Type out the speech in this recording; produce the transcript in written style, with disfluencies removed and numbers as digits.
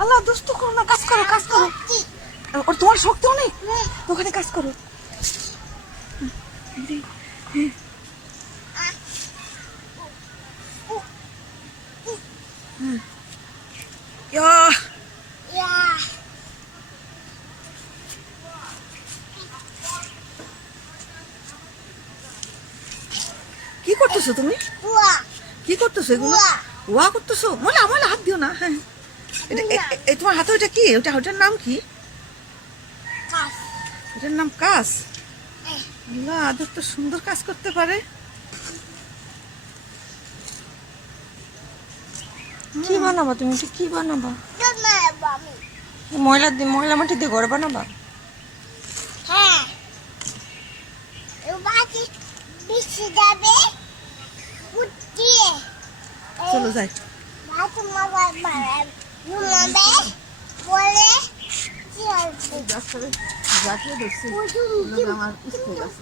আল্লাহ দুষ্টু করো না, কাজ করো কাজ করো। ওর তোমার শক্তি অনেক, ওখানে কাজ করো। কি করতেছো তুমি? কি করতেছো এগুলো? ওয়া করতেছো? মোলা মোলা হাত দিও না। হ্যাঁ, তোমার হাতে ওইটা কি? ওটার নাম কি? এটার নাম কাজ। আল্লাহ, আদর তো সুন্দর কাজ করতে পারে। কি বানাবা তুমি? এটা কি বানাবা? ময়লা দিয়ে, ময়লা মাটি দিয়ে ঘর বানাবা? হ্যাঁ, যাবে চলো যাই। বলে গাছটা দেখছি আমার ইচ্ছে গেছে।